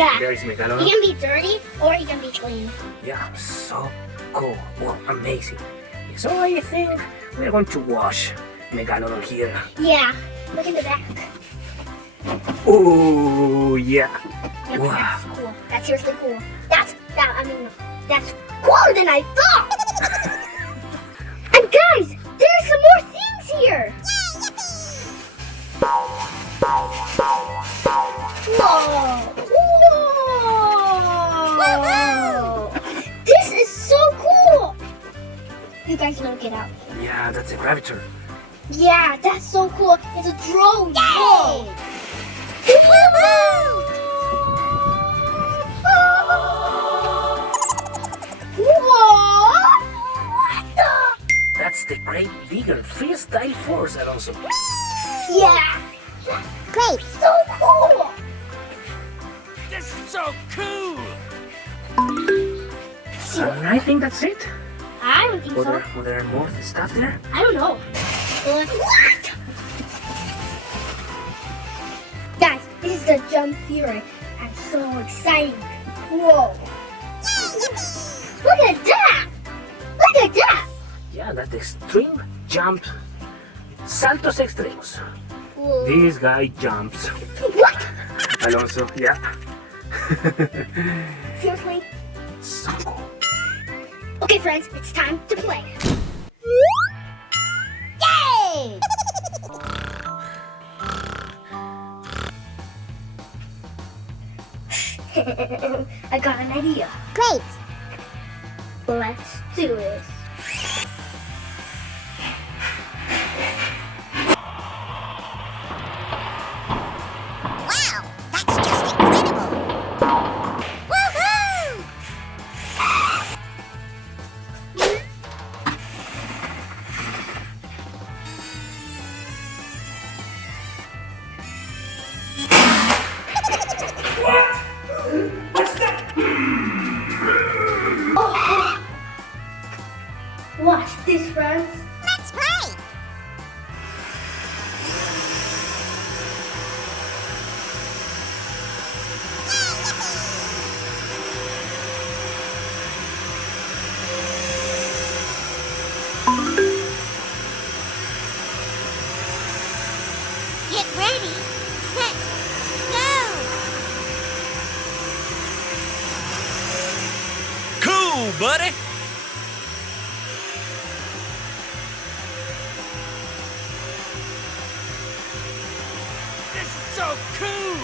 Yeah. There is Megalodon. He can be dirty or he can be clean. Yeah, so cool. Wow, amazing. So I think we're going to wash Megalodon here. Yeah. Look in the back. Oh, yeah. Yeah, Wow. that's cool. That's seriously cool. That's cooler than I thought. And guys, there's some more things here. Whoa! This is so cool. You guys look it up. Yeah, that's a Gravitor. Yeah, that's so cool. It's a drone. Whoa! What the? That's the Great Bigger Freestyle Force, Alonso. Yeah. Great. So cool. This is so cool! I think that's it. I don't think so. Were there more stuff there? I don't know. What? Guys, this is the Jump Fury. I'm so excited. Whoa. Look at that. Look at that. Yeah, that's the Extreme Jump Saltos Extremos. Whoa. This guy jumps. What? Alonso, yeah. Seriously? So cool. Okay, friends, it's time to play. Yay! I got an idea. Great. Let's do this. Wow, that's just incredible! Woohoo! Watch this, friends. Let's play! Get ready, set, go! Cool, buddy! This is so cool!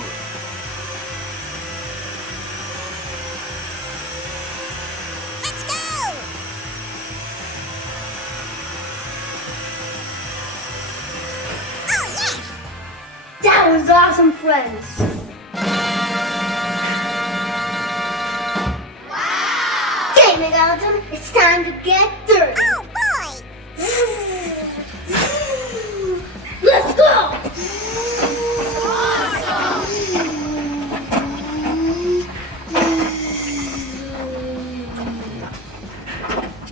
Let's go! Oh, yes! That was awesome, friends. Wow! Okay, Megalodon, it's time to get dirty. Oh, boy! Let's go!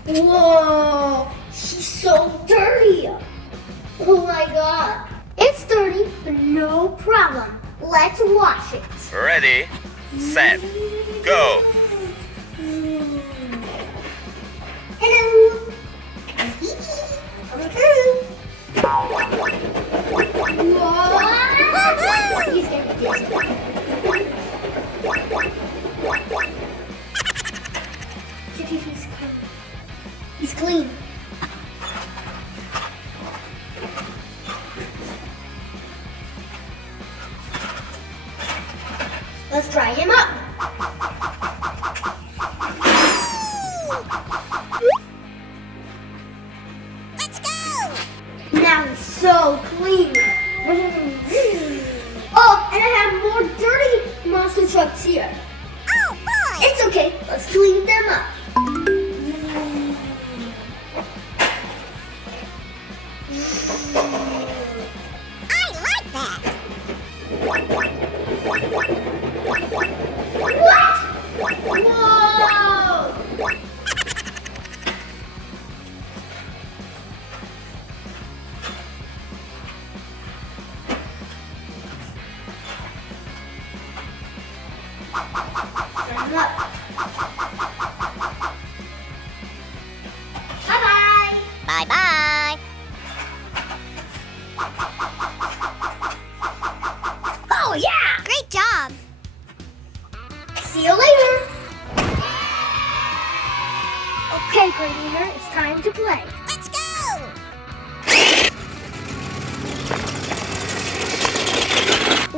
Whoa! She's so dirty! Oh my god! It's dirty, but no problem. Let's wash it. Ready, set, go! Hello! Whoa! He's gonna get it. He's clean. Let's dry him up. Let's go! Now he's so clean. Oh, and I have more dirty monster trucks here. Oh, boy! It's okay. Let's clean them up. I like that! What? Whoa!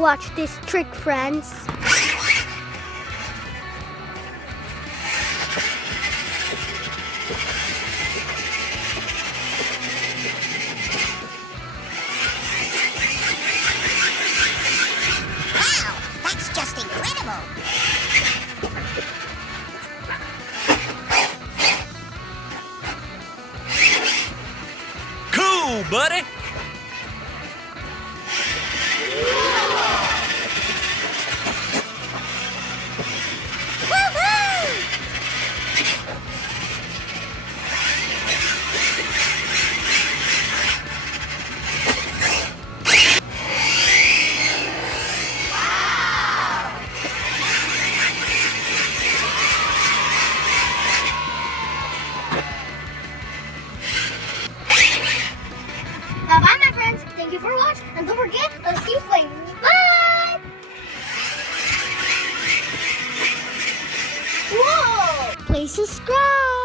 watch this trick, friends. Wow, that's just incredible. Cool, buddy. Bye-bye, my friends. Thank you for watching. And don't forget, let's keep playing. Bye! Whoa! Please subscribe.